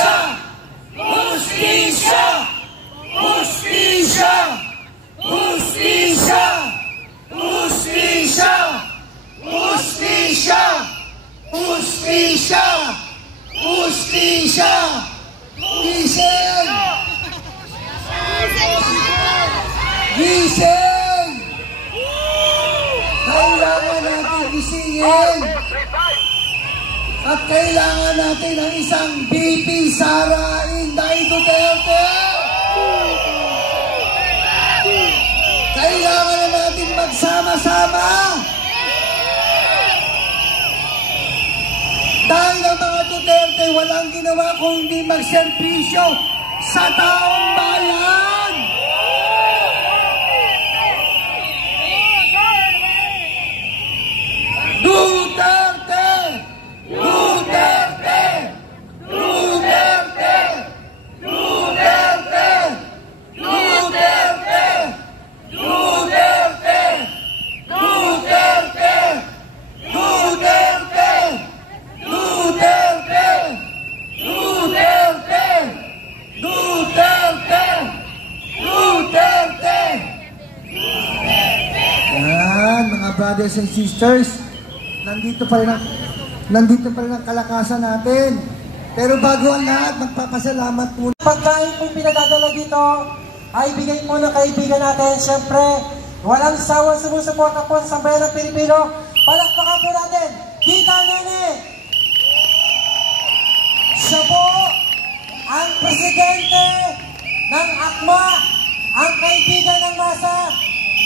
Hustisya! Hustisya! Hustisya! Hustisya! Hustisya! Hustisya! Hustisya! Hustisya! Gising! Gising! Kailangan natin gisingin! At kailangan natin ng isang BP Sara Inday Duterte! Kailangan na natin magsama-sama! Dahil ang mga Duterte walang ginawa kundi magservisyo sa taong bayan! Duterte! Duterte! Duterte! Duterte! Duterte! Duterte! Duterte! Duterte! Duterte! Duterte! Duterte! Duterte! Yan, mga brothers and sisters, nandito pa rin ang kalakasan natin. Pero bago ang lahat, magpapasalamat po. Pagkain pong pinadadala dito ay bigay mo ng kaibigan natin. Siyempre, walang sawa sumusuporta po sa sambayan ng Pilipino. Palakpakan po natin, Tita Nene! Siya po ang presidente ng ACMA, ang kaibigan ng masa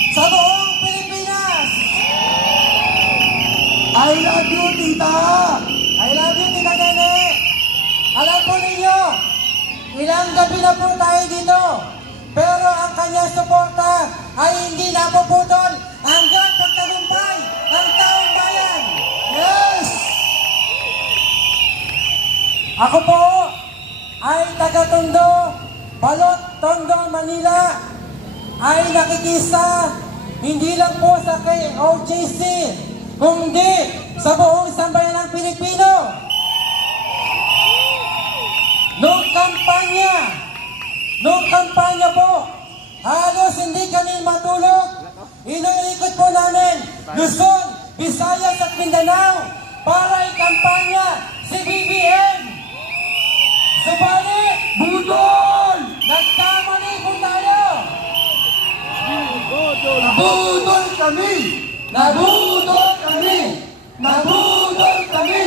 sa buong Pilipinas. I love you, Tita! I love you, Tita Nene! Alam po ninyo, ilang gabi na po tayo dito, pero ang kanyang suporta ay hindi napuputol hanggang pagtagumpay ng taong bayan. Yes! Ako po ay taga-Tondo, Balot, Tondo, Manila, ay nakikisa hindi lang po sa KOJC, kundi sa buong sambayan ng Pilipino. Noong kampanya po, halos hindi kami matulog. Inuikot po namin Luzon, Visayas at Mindanao para ikampanya si BBM. Subalit, Budol! nagkamali po tayo. Nabudol kami! Nabudol kami! Nabudol kami!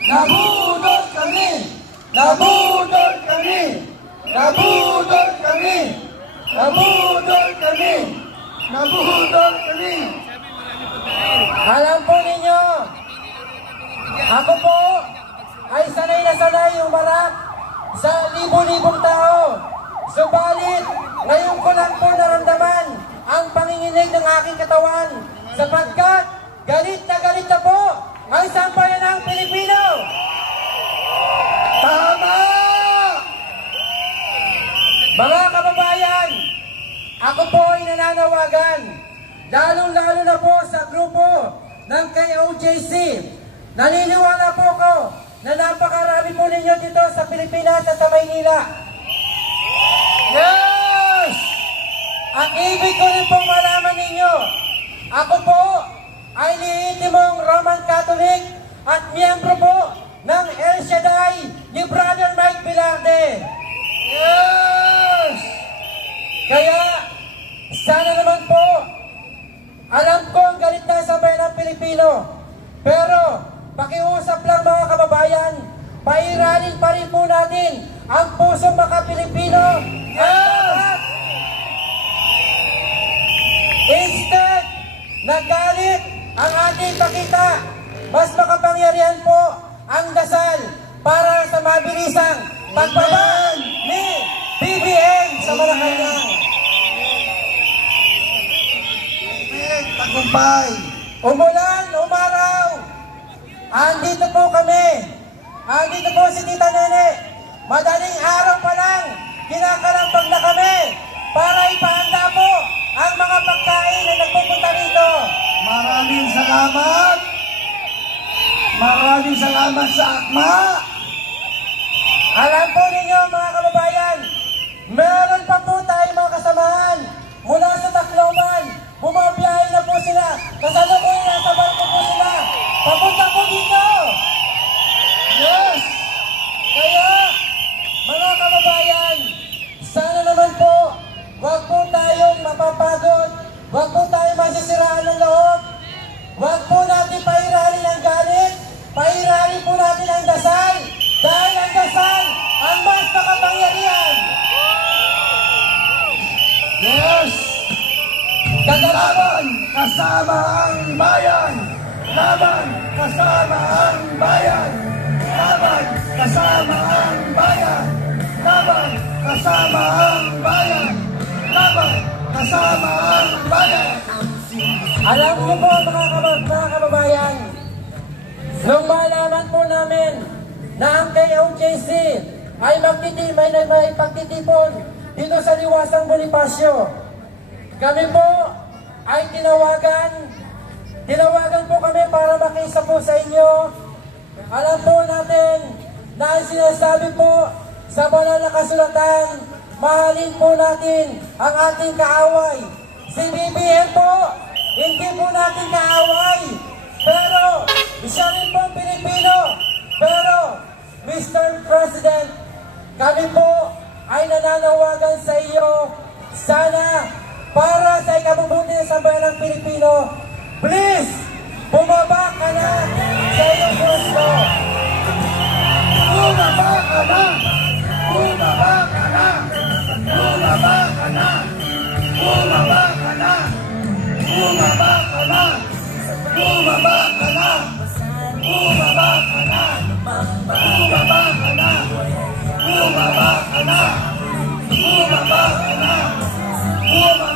Nabudol kami! Nabudol kami! Nabudol kami! Nabudol kami! Nabudol kami! Alam po ninyo, ako po ay sanay na sanay umarap sa libo-libong tao. Subalit, ngayon ko lang po naramdaman ang panginginig ng aking katawan sapagkat galit na po ang sambayan ng Pilipino. Tama! Mga kababayan, ako po ay nananawagan, lalong-lalo na po sa grupo ng KOJC. Naniniwala po ko na napakarami po ninyo dito sa Pilipinas at sa Maynila. Yes! Ang ibig ko rin pong malaman ninyo, ako po ay lehitimong Roman Catholic at miyembro po ng El Shaddai ni Brother Mike Velarde. Yes! Kaya, sana naman po, alam ko ang galit na sambayan ng Pilipino, pero pakiusap lang mga kababayan, pairalin pa rin po natin ang pusong maka-Pilipino. Yes! Instead, nagalit ang ating pakita, mas makapangyarihan po ang dasal para sa mabilisang pagbaba ni BBM sa Malacanang. Tagumpay! Umulan, umaraw, andito po kami. Andito po si Tita Nene. Madaling araw pa lang, kinakalampag na kami para ipahanda po ang mga pagkain na nagpupunta rito. Maraming salamat! Maraming salamat sa ACMA! Alam po ninyo mga kababayan, meron pa po tayong mga kasamahan mula sa Tacloban. Bumabiyahe na po sila. Kasalukuyan nasa barko po sila. Papunta po dito. Yes! Kaya, mga kababayan, sana naman po, wag po tayong mapapagod, wag po tayong masisiraan ng loob, wag po natin pairalin ang galit, pairalin po natin ang dasal, dahil ang dasal ang mas makapangyarihan. Yes! Laban kasama ang bayan! Laban kasama ang bayan! Laban kasama ang bayan! Laban kasama ang bayan! Laban kasama ang bayan! Alam niyo po mga kababayan, nung malaman po namin na ang KOJC ay may pagtitipon dito sa Liwasang Bonifacio, kami po ay tinawagan po kami para makisa po sa inyo. Alam po natin na ang sinasabi po sa banal na kasulatan, mahalin po natin ang ating kaaway. Si BBM po, hindi po natin kaaway. Pero, siya rin po Pilipino. Pero, Mr. President, kami po ay nananawagan sa iyo, sana para sa ikabubuti ng sambayan ng Pilipino, please, bumaba ka na sa iyong gusto. Bumaba ka na! Bumaba ka na! Bumaba ka na! Bumaba ka na! Bumaba ka na! Bumaba ka na! Bumaba ka na! Bumaba ka na! Bumaba ka na! Bumaba ka na! Bumaba